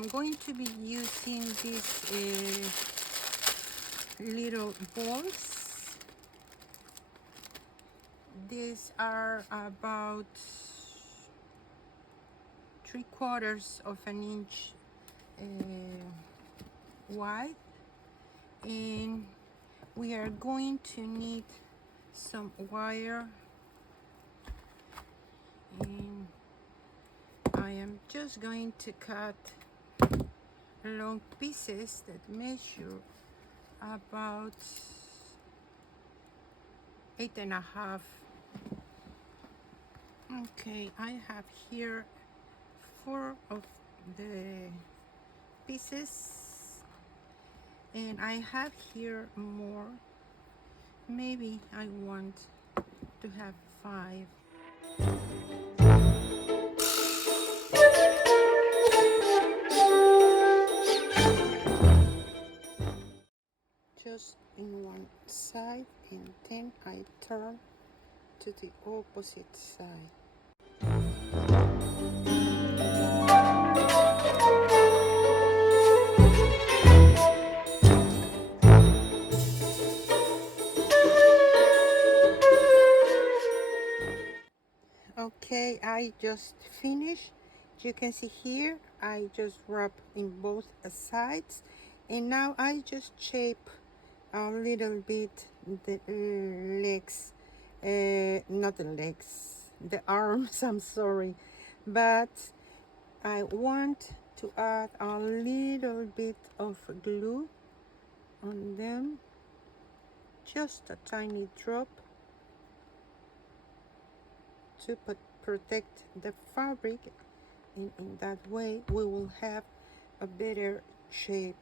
I'm going to be using these little balls. These are about 3/4 of an inch wide, and we are going to need some wire, and I am just going to cut long pieces that measure about 8.5. Okay, I have here 4 of the pieces, and I have here more. Maybe I want to have 5. Just in one side, and then I turn to the opposite side. Okay, I just finished. You can see here I just wrap in both sides, and now I just shape a little bit the legs, not the legs, the arms, I'm sorry, but I want to add a little bit of glue on them, just a tiny drop, to protect the fabric, and in that way we will have a better shape.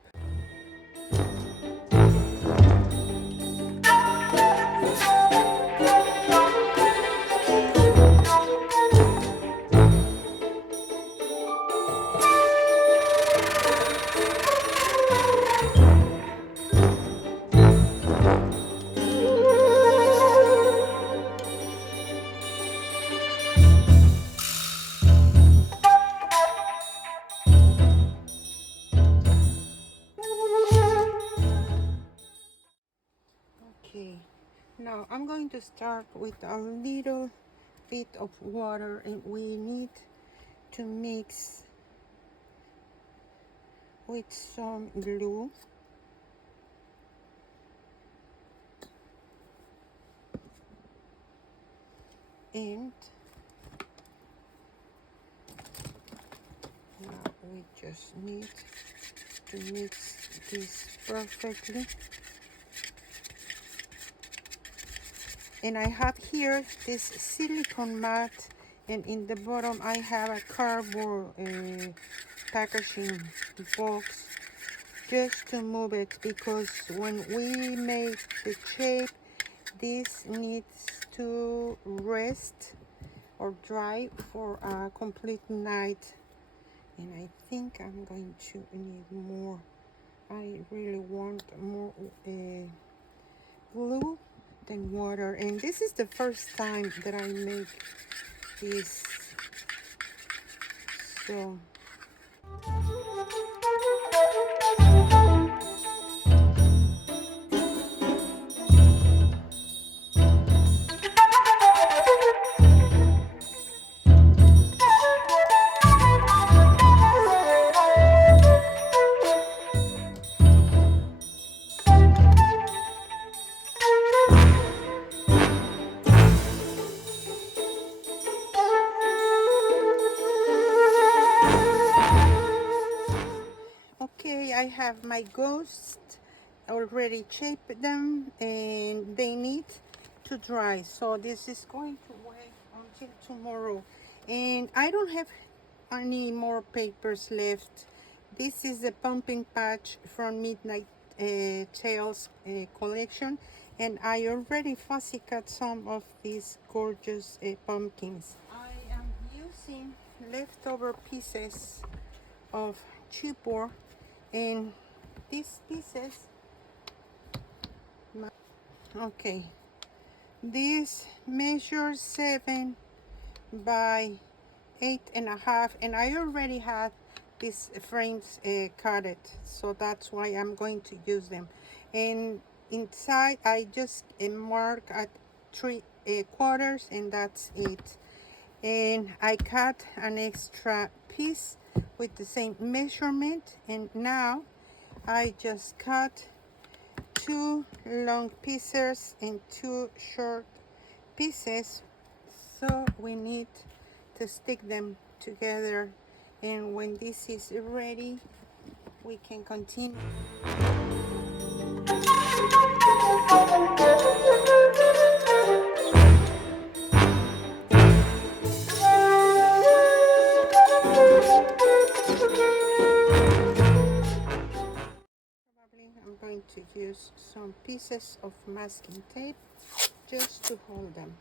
Okay, now I'm going to start with a little bit of water, and we need to mix with some glue. And now we just need to mix this perfectly. And I have here this silicone mat, and in the bottom I have a cardboard packaging box, just to move it, because when we make the shape, this needs to rest or dry for a complete night. And I think I'm going to need more. I really want more glue than water, and this is the first time that I make this, so okay, I have my ghosts already shaped them, and they need to dry, so this is going to wait until tomorrow. And I don't have any more papers left. This is the pumpkin patch from Midnight Tales collection, and I already fussy cut some of these gorgeous pumpkins. I am using leftover pieces of chipboard, and these pieces, okay, this measures 7 by 8.5, and I already had these frames cut it, so that's why I'm going to use them. And inside I just mark at 3/4, and that's it. And I cut an extra piece with the same measurement, and now I just cut 2 long pieces and 2 short pieces, so we need to stick them together. And when this is ready, we can continue. Probably I'm going to use some pieces of masking tape just to hold them.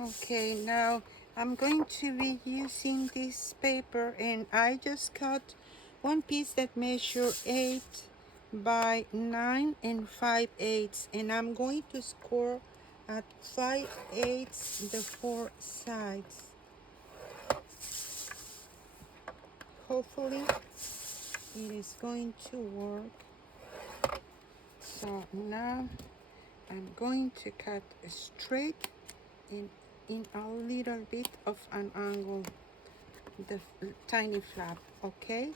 Okay, now I'm going to be using this paper, and I just cut one piece that measure 8 by 9 and 5/8, and I'm going to score at 5/8 the 4 sides. Hopefully it is going to work. So now I'm going to cut straight in a little bit of an angle, the tiny flap, okay?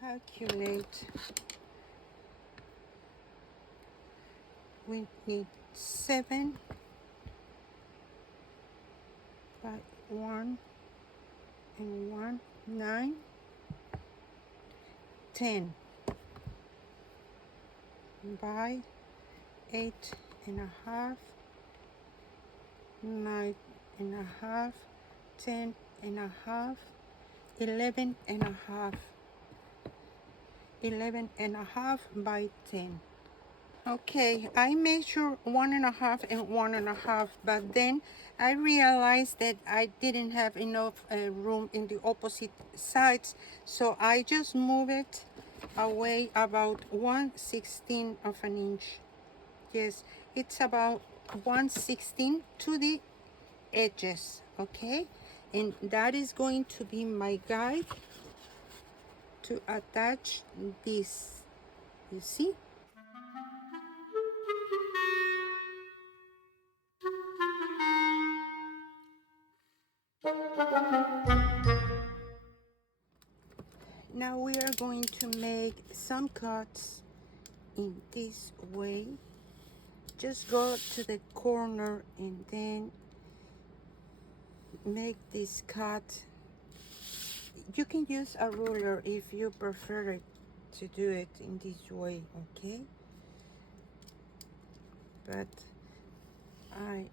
Calculate, we need 7 by 1 and 1, 9, 10 by 8.5, 9.5, 10.5, 11.5, 11.5 by 10. Okay, I measure 1.5 and 1.5, but then I realized that I didn't have enough room in the opposite sides, so I just move it away about 1/16 of an inch. Yes, it's about 1/16 to the edges, okay? And that is going to be my guide to attach this, you see? Now we are going to make some cuts in this way. Just go to the corner and then make this cut. You can use a ruler if you prefer it to do it in this way, okay? But I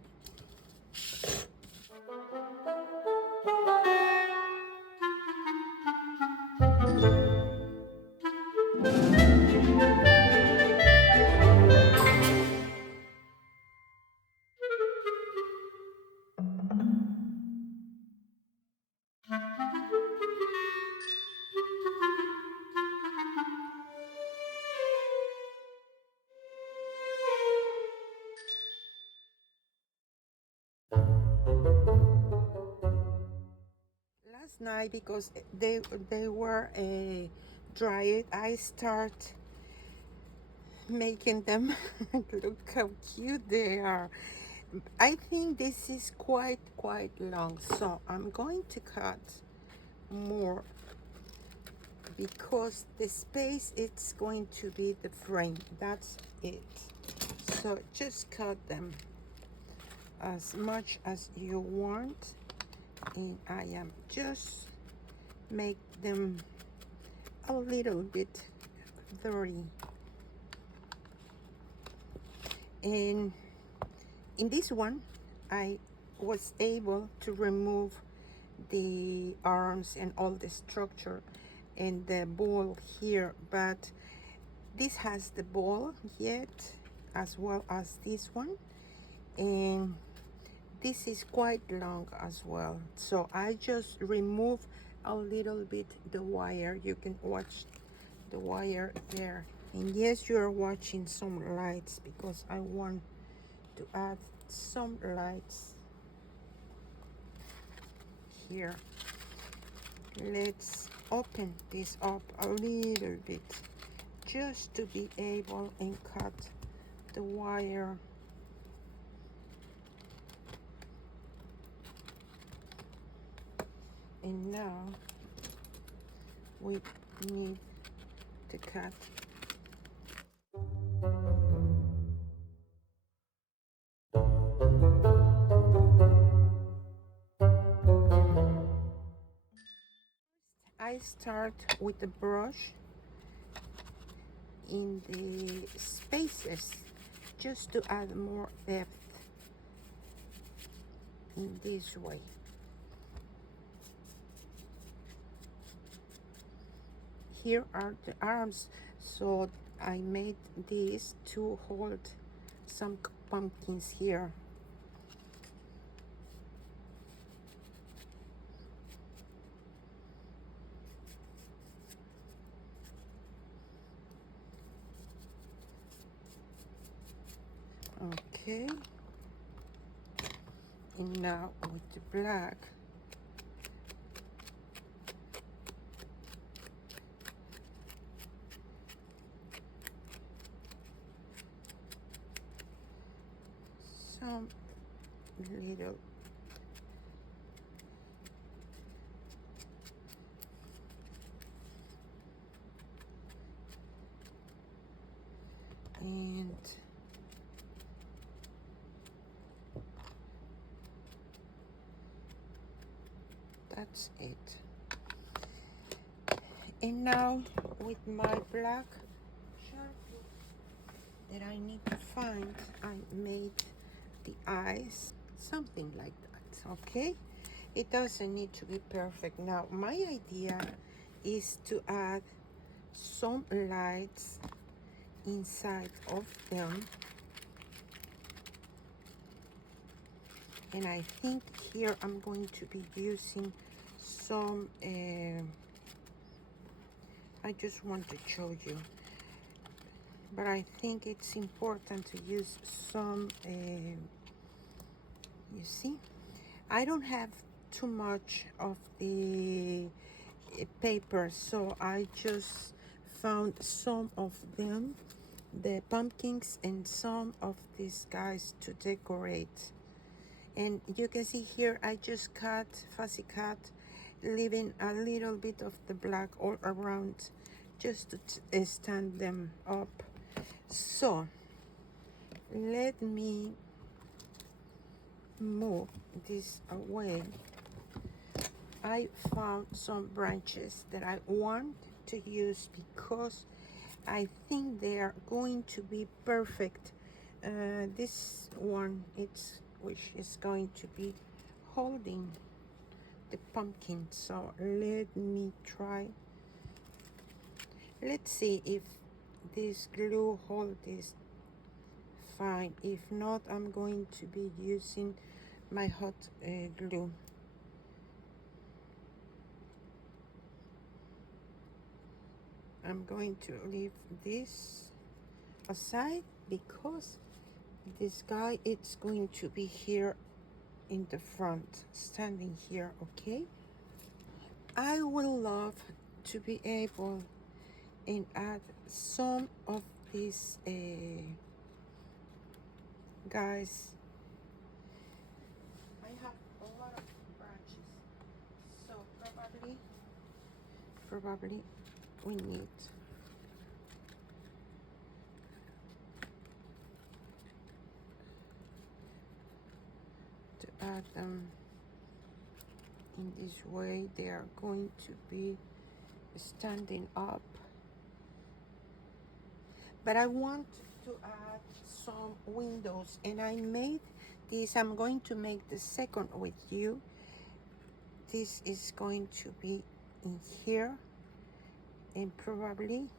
last night, because they were dried, I start making them. Look how cute they are. I think this is quite long, so I'm going to cut more because the space it's going to be the frame. That's it. So just cut them as much as you want, and I am just make them a little bit dirty. And in this one I was able to remove the arms and all the structure and the ball here, but this has the ball yet as well as this one, and this is quite long as well, so I just remove a little bit the wire. You can watch the wire there, and yes, you are watching some lights because I want to add some lights here. Let's open this up a little bit just to be able and cut the wire. And now we need to cut I start with the brush in the spaces just to add more depth in this way. Here are the arms, so I made this to hold some pumpkins here. Okay, and now with the black, some little and that's it. And now with my black Sharpie that I need to find, I made the eyes something like that. Okay, it doesn't need to be perfect. Now my idea is to add some lights inside of them, and I think here I'm going to be using some I just want to show you, but I think it's important to use some you see, I don't have too much of the paper, so I just found some of them, the pumpkins, and some of these guys to decorate. And you can see here I just cut fussy cut leaving a little bit of the black all around just to stand them up. So let me move this away. I found some branches that I want to use because I think they are going to be perfect. This one, which is going to be holding the pumpkin. So let me try. Let's see if this glue hold this fine. If not, I'm going to be using my hot glue. I'm going to leave this aside because this guy, it's going to be here in the front, standing here. Okay, I will love to be able and add some of these guys. I have a lot of branches, so probably we need to add them in this way. They are going to be standing up, but I want to add some windows, and I made this. I'm going to make the second with you. This is going to be in here, and probably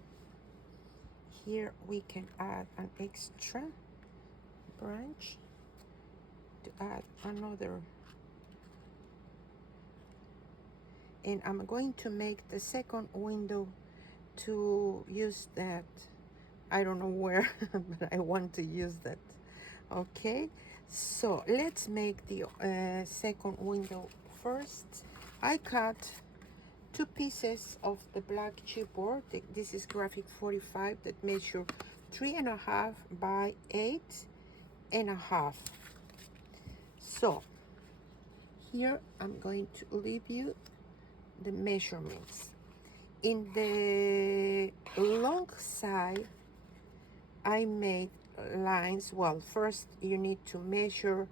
here we can add an extra branch to add another. And I'm going to make the second window to use that. I don't know where, but I want to use that. Okay, so let's make the second window first. I cut 2 pieces of the black chipboard. This is graphic 45 that measure 3.5 by 8.5. So here I'm going to leave you the measurements. In the long side, I made lines. Well, first you need to measure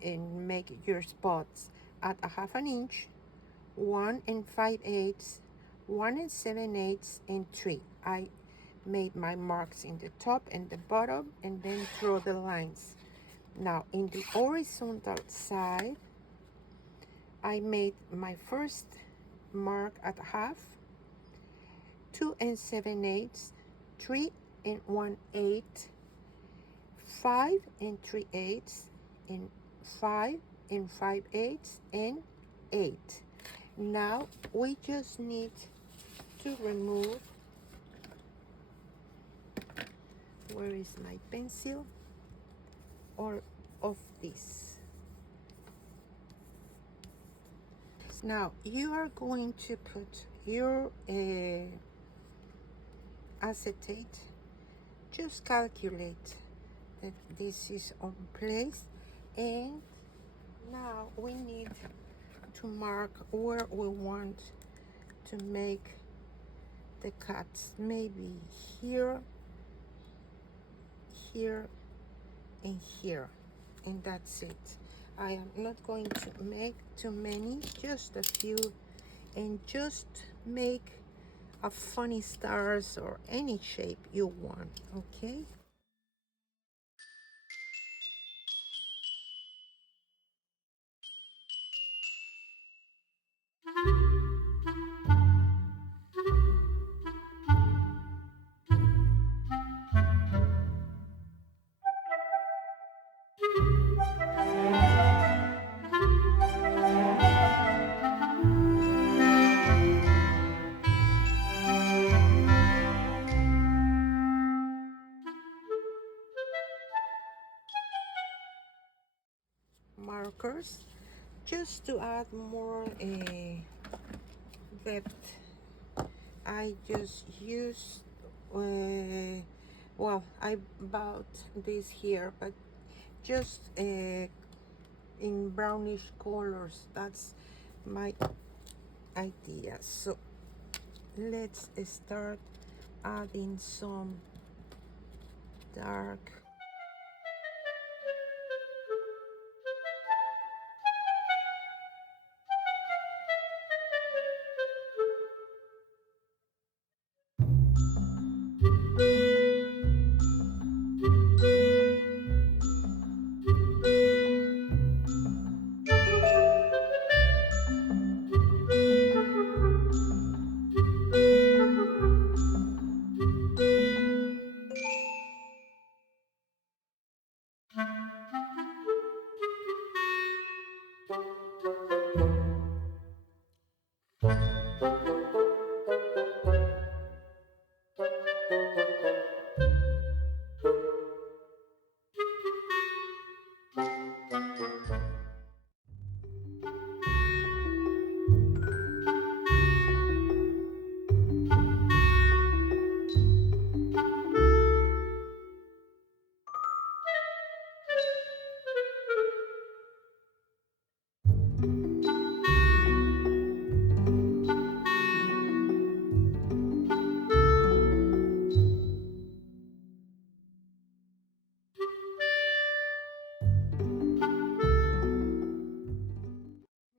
and make your spots at 1/2 inch, 1 5/8, 1 7/8, and 3. I made my marks in the top and the bottom and then draw the lines. Now in the horizontal side, I made my first mark at 1/2, 2 7/8, 3 1/8, 5 3/8, and 5 5/8, and 8. Now we just need to remove, where is my pencil, or of this. Now you are going to put your acetate. Just calculate that this is on place, and now we need to mark where we want to make the cuts. Maybe here, here, and here, and that's it. I am not going to make too many, just a few, and just make a funny stars or any shape you want. Okay, markers just to add more depth. I just use well, I bought this here, but just in brownish colors. That's my idea. So let's start adding some dark.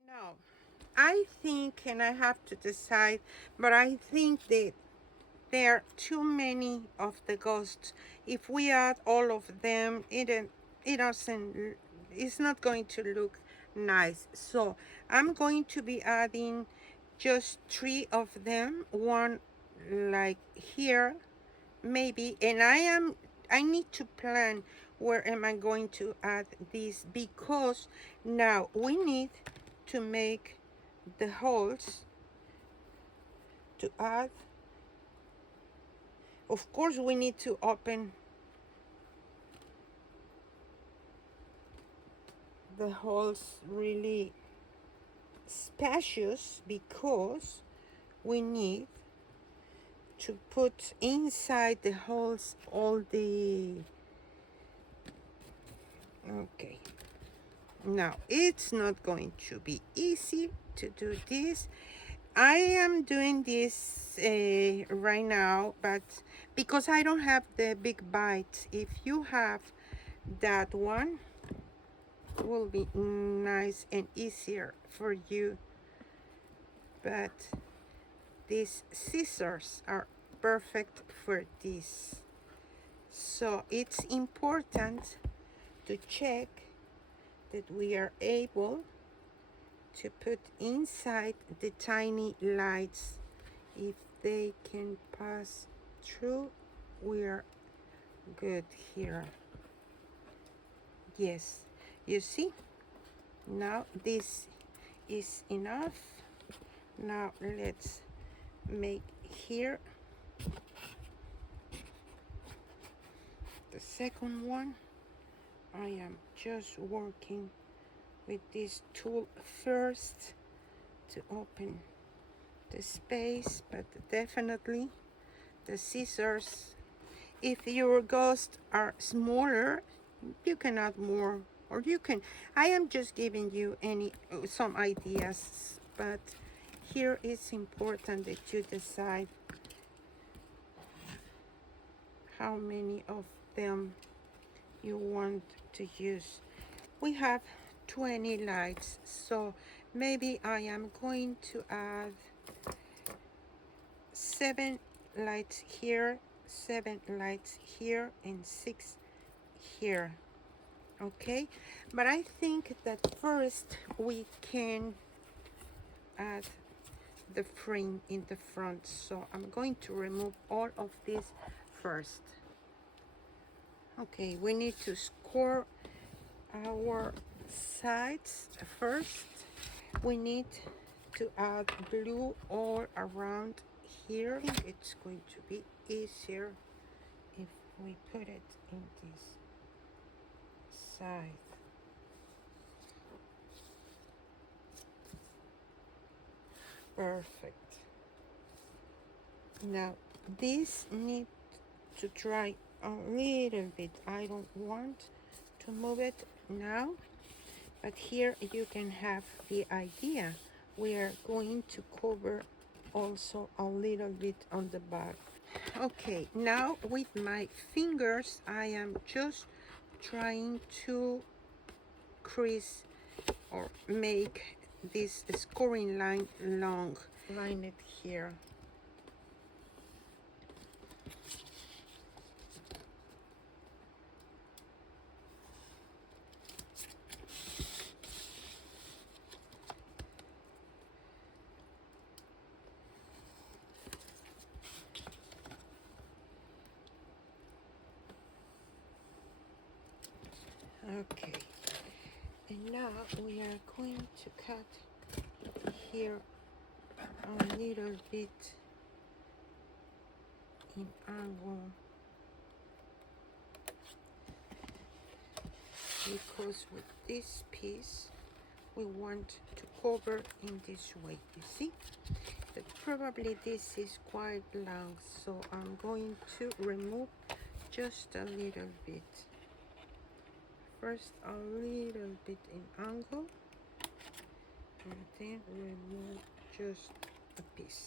Now, I think, and I have to decide, but I think that there are too many of the ghosts. If we add all of them, it doesn't, it's not going to look nice. So I'm going to be adding just 3 of them, one like here maybe, and I need to plan where am I going to add this, because now we need to make the holes to add. Of course we need to open the holes really spacious, because we need to put inside the holes all the, okay, now it's not going to be easy to do this. I am doing this right now, but because I don't have the big bite. If you have that one, it will be nice and easier for you, but these scissors are perfect for this. So it's important to check that we are able to put inside the tiny lights. If they can pass through, we are good here. Yes, you see, now this is enough. Now let's make here the second one. I am just working with this tool first to open the space, but definitely the scissors, if your ghosts are smaller, you can add more, or you can, I am just giving you some ideas, but here it's important that you decide how many of them you want to use. We have 20 lights, so maybe I am going to add 7 lights here, 7 lights here, and 6 here. Okay, but I think that first we can add the frame in the front, so I'm going to remove all of this first. Okay, we need to score our sides first. We need to add blue all around here. I think it's going to be easier if we put it in this side. Perfect. Now this needs to dry a little bit. I don't want to move it now, but here you can have the idea we are going to cover also a little bit on the back. Okay, now with my fingers I am just trying to crease or make this scoring line long. Line it here. Okay, and now we are going to cut here a little bit in angle, because with this piece we want to cover in this way. You see, but probably this is quite long, so I'm going to remove just a little bit. First a little bit in angle, and then remove just a piece.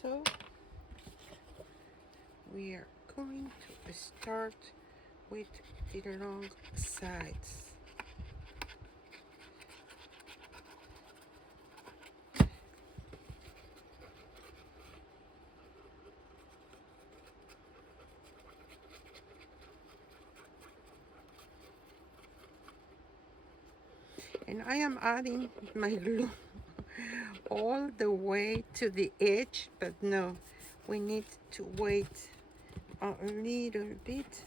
So we are going to start with the long sides. And I am adding my glue all the way to the edge, but no, we need to wait a little bit.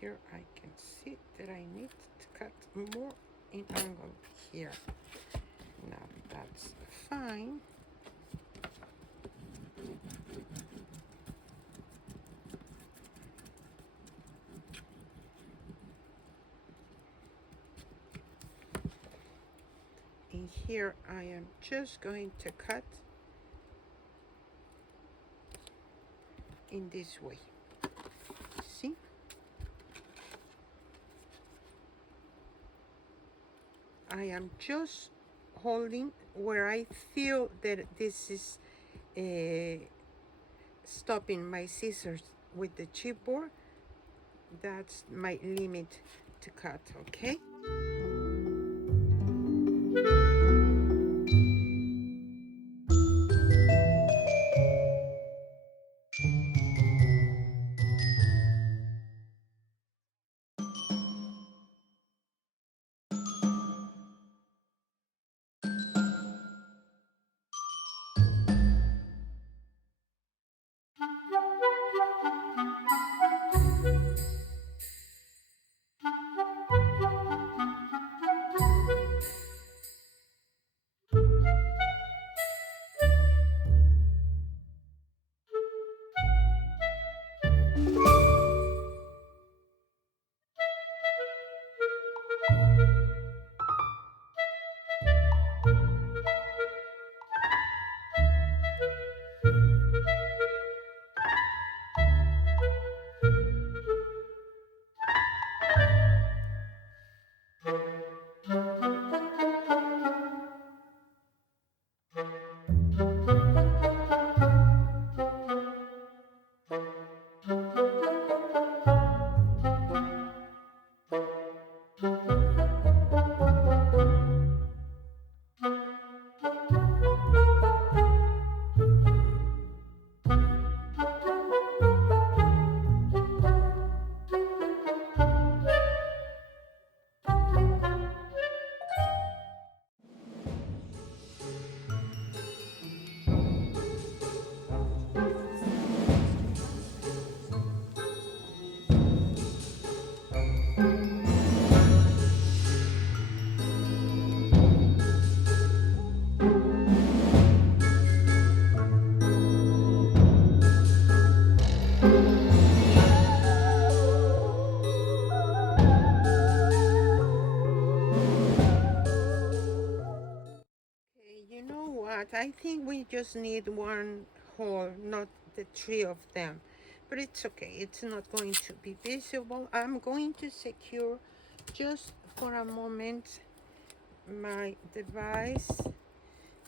Here I can see that I need to cut more in angle here. Now that's fine. In here I am just going to cut in this way. See? I am just holding where I feel that this is stopping my scissors with the chipboard. That's my limit to cut, okay? I think we just need one hole, not the three of them. But it's okay, it's not going to be visible. I'm going to secure just for a moment my device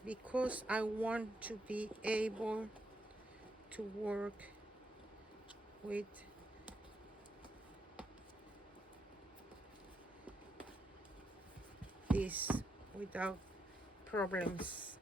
because I want to be able to work with this without problems.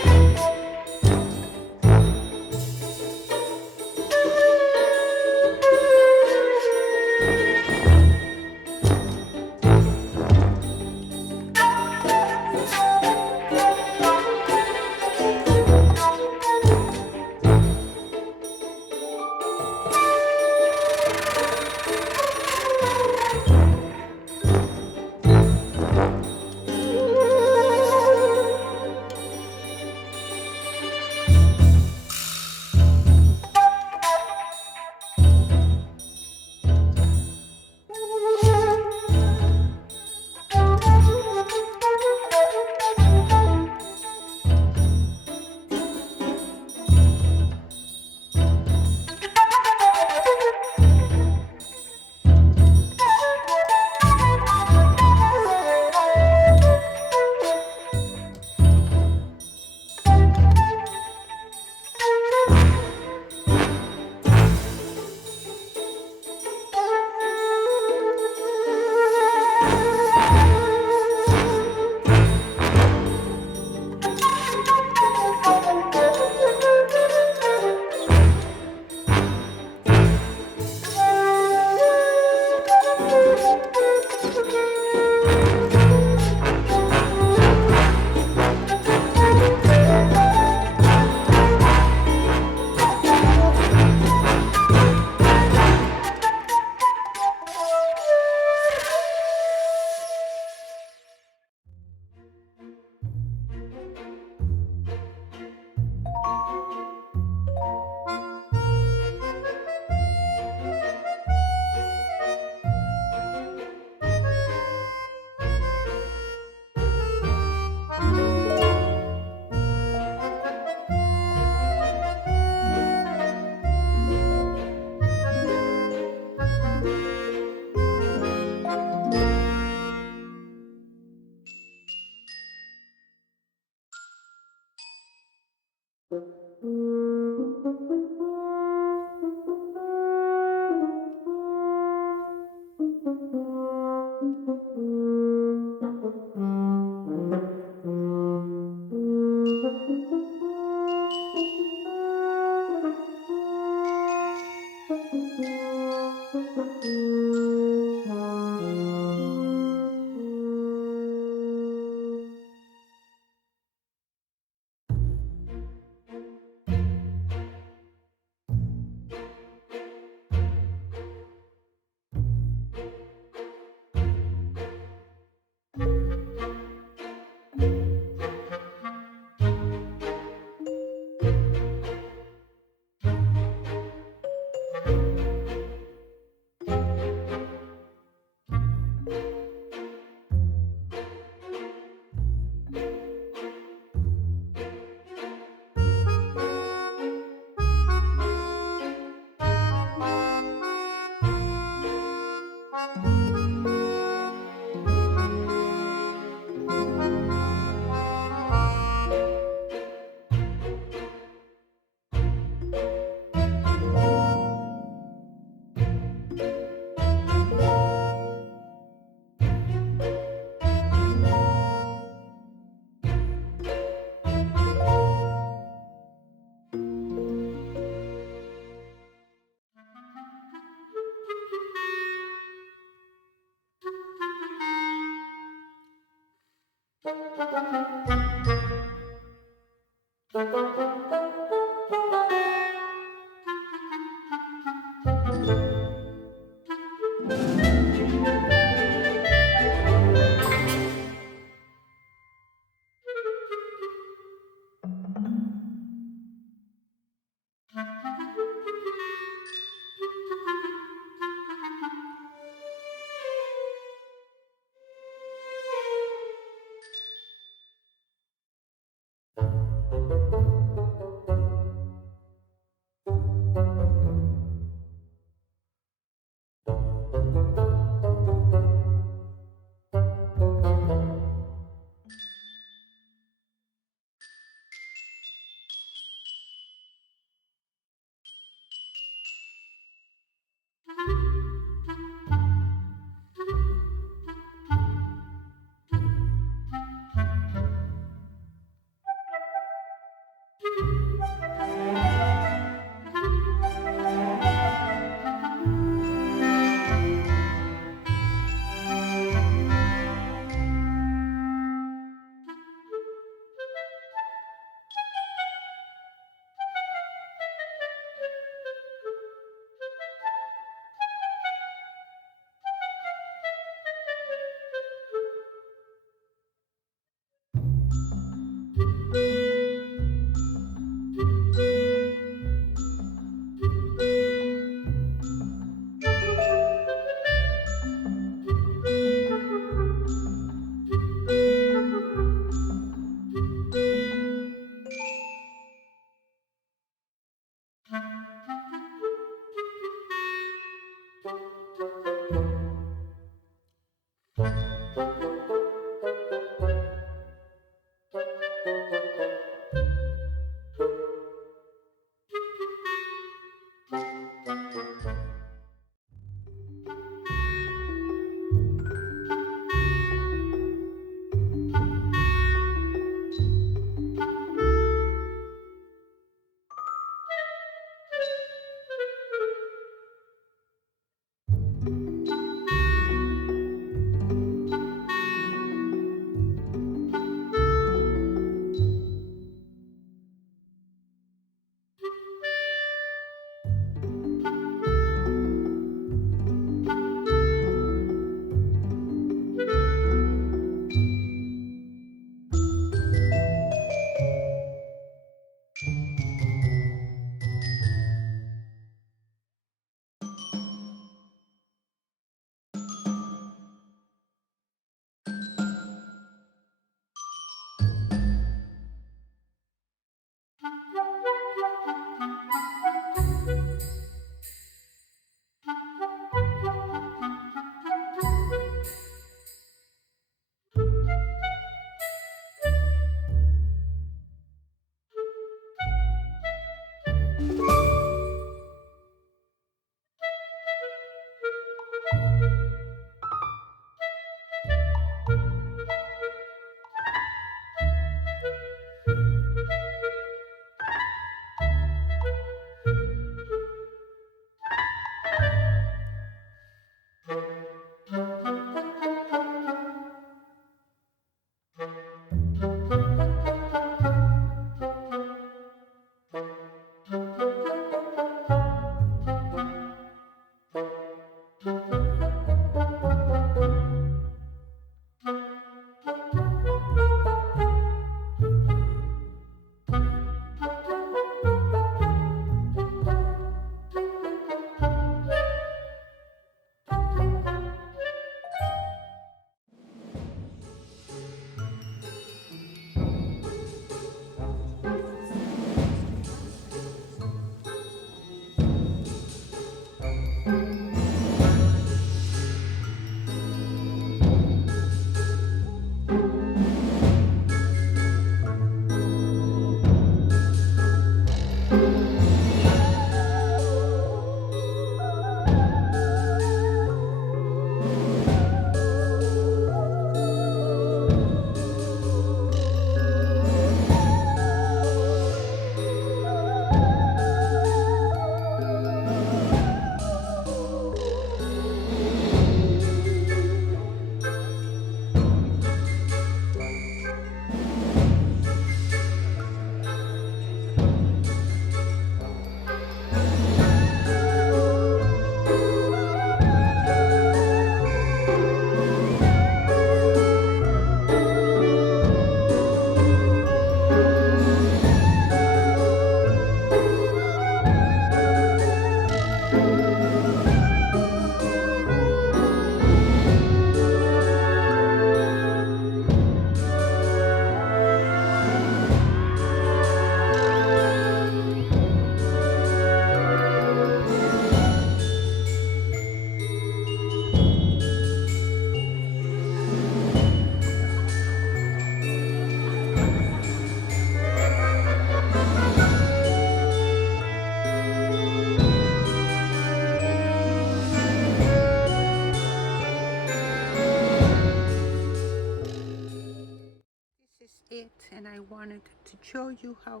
I wanted to show you how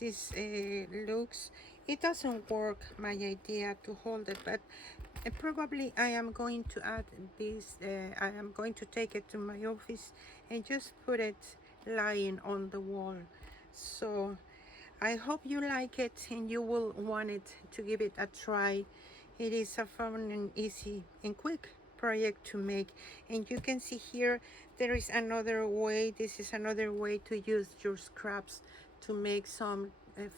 this looks. It doesn't work, my idea to hold it, but probably I am going to add this. I am going to take it to my office and just put it lying on the wall. So I hope you like it and you will want it to give it a try. It is a fun and easy and quick project to make, and you can see here there is another way. This is another way to use your scraps to make some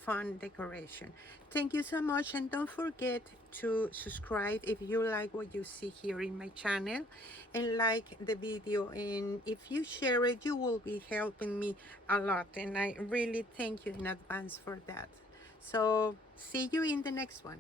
fun decoration. Thank you so much, and don't forget to subscribe if you like what you see here in my channel, and like the video, and if you share it you will be helping me a lot, and I really thank you in advance for that. So see you in the next one.